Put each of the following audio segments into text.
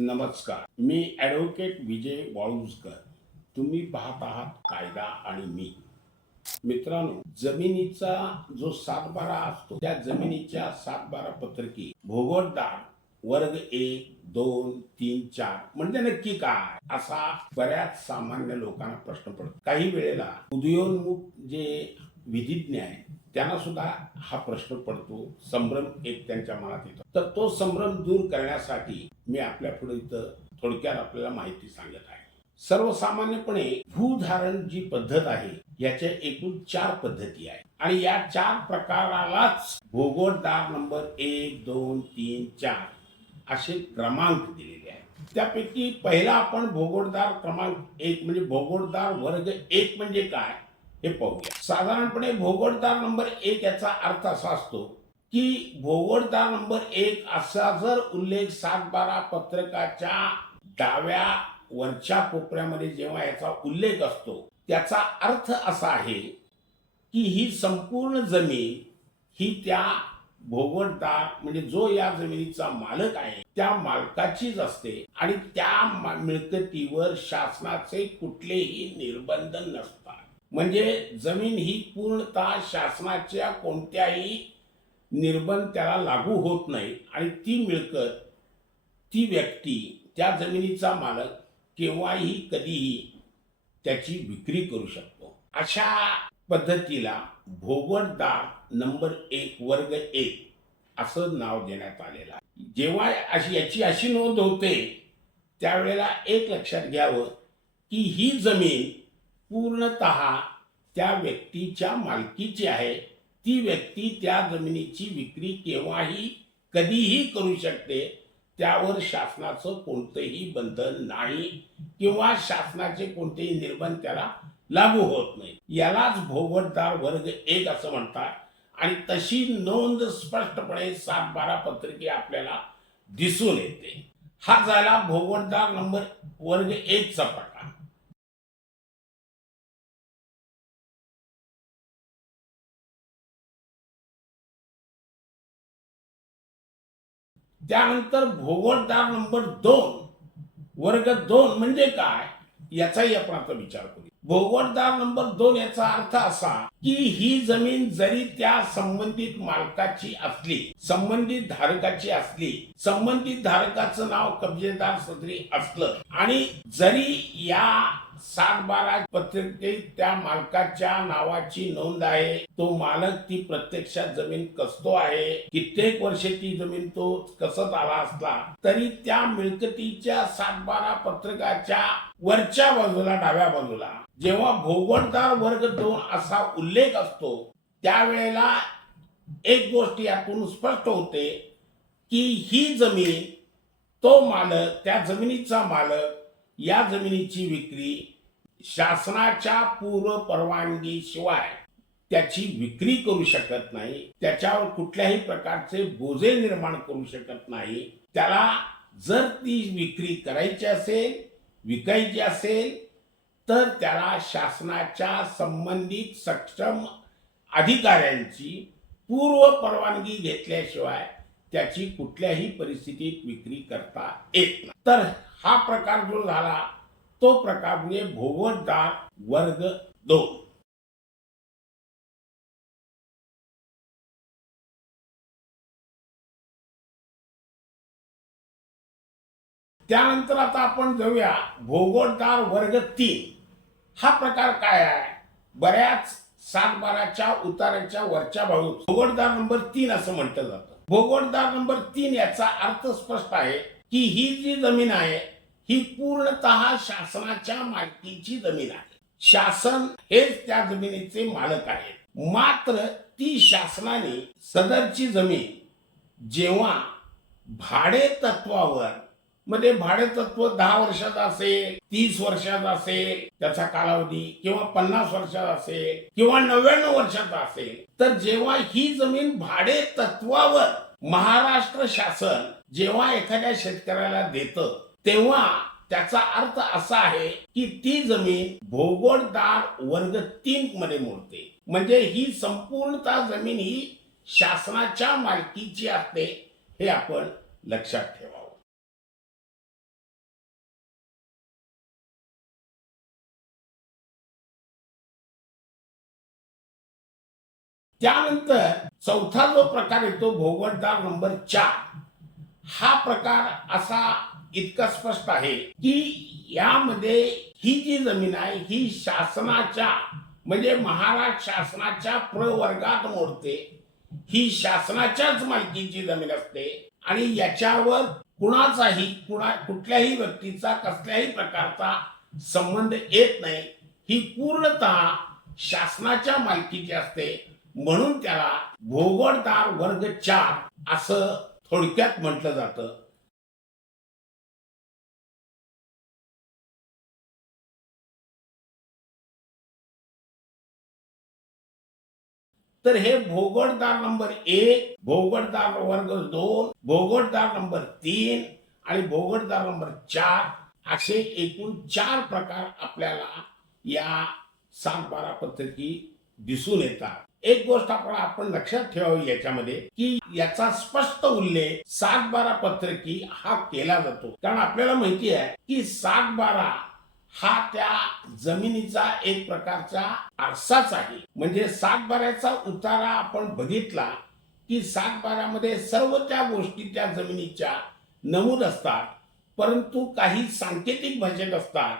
नमस्कार. मी ॲडव्होकेट विजय वाळुंजकर. तुम्ही पाहत आहात कायदा आणि मी. मित्रांनो जमिनीचा जो सातबारा असतो त्या जमिनीच्या सातबारा पत्रकी भोगवतदार वर्ग एक दोन तीन चार म्हणजे नक्की काय? असा बऱ्याच सामान्य लोकांना प्रश्न पडतो. काही वेळेला उदयोन्मुख जे विधिज्ञ आहे त्यांना सुद्धा हा प्रश्न पडतो. संभ्रम एक त्यांच्या मनात येतो. तर तो संभ्रम दूर करण्यासाठी मी आपल्या पुढे इथं थोडक्यात आपल्याला माहिती सांगत आहे. सर्वसामान्यपणे भूधारण जी पद्धत आहे याच्या एकूण चार पद्धती आहे आणि या चार प्रकारालाच भूगोलदार नंबर एक दोन तीन चार असे क्रमांक दिलेले आहेत. त्यापैकी पहिला आपण भोगोलदार क्रमांक एक म्हणजे भोगवटदार वर्ग एक म्हणजे काय हे पाहूया. साधारणपणे भोगवटदार नंबर एक याचा अर्थ असा असतो की भोगोलदार नंबर एक असा जर उल्लेख सात बारा पत्रकाच्या डाव्या वरच्या कोपऱ्यामध्ये जेव्हा याचा उल्लेख असतो त्याचा अर्थ असा आहे की ही संपूर्ण जमीन ही त्या भोगवतदार म्हणजे जो या जमिनीचा मालक आहे त्या मालकाचीच असते आणि त्या मा- मिळकतीवर शासनाचे कुठलेही निर्बंध नसतात. म्हणजे जमीन ही पूर्णतः शासनाच्या कोणत्याही निर्बंध त्याला लागू होत नाही आणि ती मिळकत ती व्यक्ती त्या जमिनीचा मालक केव्हाही कधीही त्याची विक्री करू शकतो. अशा पद्धतीला भोगवटदार नंबर एक वर्ग एक असं नाव देण्यात आलेलं आहे. जेव्हा अशी याची अशी नोंद होते त्यावेळेला एक लक्षात घ्यावं की ही जमीन पूर्णत त्या व्यक्तीच्या मालकीची आहे. ती व्यक्ती त्या जमिनीची विक्री केव्हाही कधीही करू शकते त्यावर शासनाचं कोणतंही बंधन नाही किंवा शासनाचे कोणतेही निर्बंध त्याला लागू होत नाही. यालाच भोगवटदार वर्ग एक असं म्हणतात आणि तशी नोंद स्पष्टपणे सात बारा पत्रिके आपल्याला दिसून येते. हा झाला भोगवटदार नंबर वर्ग एकचा प्रकार त्यानंतर भोगवतदार नंबर दोन वर्ग दोन म्हणजे काय? याचाही आपण आता विचार करू भोगवतदार नंबर दोन याचा अर्थ असा की ही जमीन जरी त्या संबंधित मालकाची असली संबंधित धारकाची असली संबंधित धारकाचं नाव कब्जेदार सदरी असलं आणि जरी या सात बारा पत्रिकेत त्या मालकाच्या नावाची नोंद आहे. तो मालक ती प्रत्यक्षात जमीन कसतो आहे? कित्येक वर्षे ती जमीन तो कसत आला असला तरी त्या मिळकतीच्या सात बारा पत्रकाच्या वरच्या बाजूला डाव्या बाजूला जेव्हा भोगवणदार वर्ग दोन असा उल्लेख असतो त्यावेळेला एक गोष्ट यातून स्पष्ट होते की ही जमीन तो मालक त्या जमिनीचा मालक या जमिनीची विक्री शासनाच्या पूर्व परवानगीशिवाय त्याची विक्री करू शकत नाही त्याच्यावर कुठल्याही प्रकारचे बोजे निर्माण करू शकत नाही. त्याला जर ती विक्री करायची असेल विकायची असेल तर त्याला शासनाच्या संबंधित सक्षम अधिकाऱ्यांची पूर्व परवानगी घेतल्याशिवाय त्याची कुठल्याही परिस्थितीत विक्री करता येत नाही. तर हा प्रकार जो झाला तो प्रकार म्हणजे भोगवतदार वर्ग दोन. त्यानंतर आता आपण जाऊया भोगवतदार वर्ग तीन. हा प्रकार काय आहे? बऱ्याच सातबाराच्या उताराच्या वरच्या भाऊ भोगवतदार नंबर तीन असं म्हटलं जातं. भोगवतदार नंबर तीन याचा अर्थ स्पष्ट आहे की ही जी जमीन आहे ही पूर्णतः शासनाच्या मालकीची जमीन आहे. शासन हेच त्या जमिनीचे मालक आहेत. मात्र ती शासनाने सदरची जमीन जेव्हा भाडे तत्वावर म्हणजे भाडे तत्व दहा वर्षाचा असेल तीस वर्षाचा असेल त्याचा कालावधी किंवा पन्नास वर्षाचा असेल किंवा नव्याण्णव वर्षाचा असेल तर जेव्हा ही जमीन भाडे तत्वावर महाराष्ट्र शासन जेव्हा एखाद्या शेतकऱ्याला देतं तेव्हा त्याचा अर्थ असा आहे की ती जमीन भोगोलदार वर्ग तीन मध्ये मोडते. म्हणजे ही संपूर्णतः जमीन ही शासनाच्या मालकीची असते हे आपण लक्षात ठेवावं. त्यानंतर चौथा जो प्रकार येतो भोगवटदार नंबर चार. हा प्रकार असा इतका स्पष्ट आहे की यामध्ये ही जी जमीन आहे ही शासनाच्या म्हणजे महाराज शासनाच्या प्रवर्गात मोडते. ही शासनाच्याच मालकीची जमीन असते आणि याच्यावर कुणाचाही कुणा कुठल्याही व्यक्तीचा कसल्याही प्रकारचा संबंध येत नाही. ही पूर्णतः शासनाच्या मालकीची असते. म्हणून त्याला भोगवडदार वर्ग चार असं थोडक्यात म्हटलं जातं. तर हे भोगवटदार नंबर एक भोगटदार वर्ग दोन भोगटदार नंबर तीन आणि भोगटदार नंबर चार असे एकूण चार प्रकार आपल्याला या सात बारा पद्धती दिसून येतात. एक गोष्ट आपण आपण लक्षात ठेवावी याच्यामध्ये की याचा स्पष्ट उल्लेख सात बारा पत्रकी हा केला जातो. कारण आपल्याला माहिती आहे की सात बारा हा त्या जमिनीचा एक प्रकारचा आरसाच आहे. म्हणजे सात उतारा आपण बघितला की सात बारामध्ये सर्व त्या गोष्टी त्या जमिनीच्या नमूद असतात. परंतु काही सांकेतिक भाषेत असतात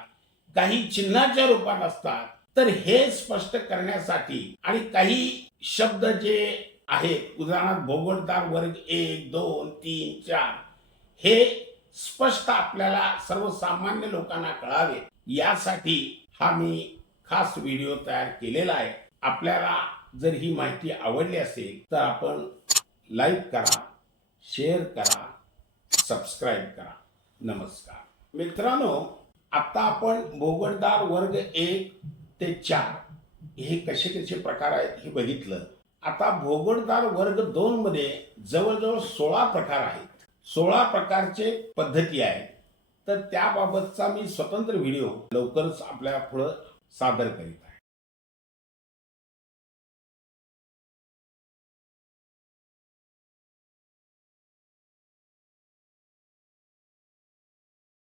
काही चिन्हाच्या रूपात असतात तर हे स्पष्ट करण्यासाठी आणि काही शब्द जे आहेत उदाहरणार्थ भोगवणदार वर्ग एक दोन तीन चार हे स्पष्ट आपल्याला सर्वसामान्य लोकांना कळावे. यासाठी हा मी खास व्हिडिओ तयार केलेला आहे. आपल्याला जर ही माहिती आवडली असेल तर आपण लाईक करा शेअर करा सबस्क्राईब करा. नमस्कार. मित्रांनो आता आपण भोगटदार वर्ग एक ते चार. हे कसे कसे प्रकार आहेत हे बघितलं. आता भोगणदार वर्ग दोन मध्ये जवळजवळ सोळा प्रकार आहेत. सोळा प्रकारचे पद्धती आहेत. तर त्याबाबतचा मी स्वतंत्र व्हिडिओ लवकरच आपल्या पुढं सादर करीत आहे.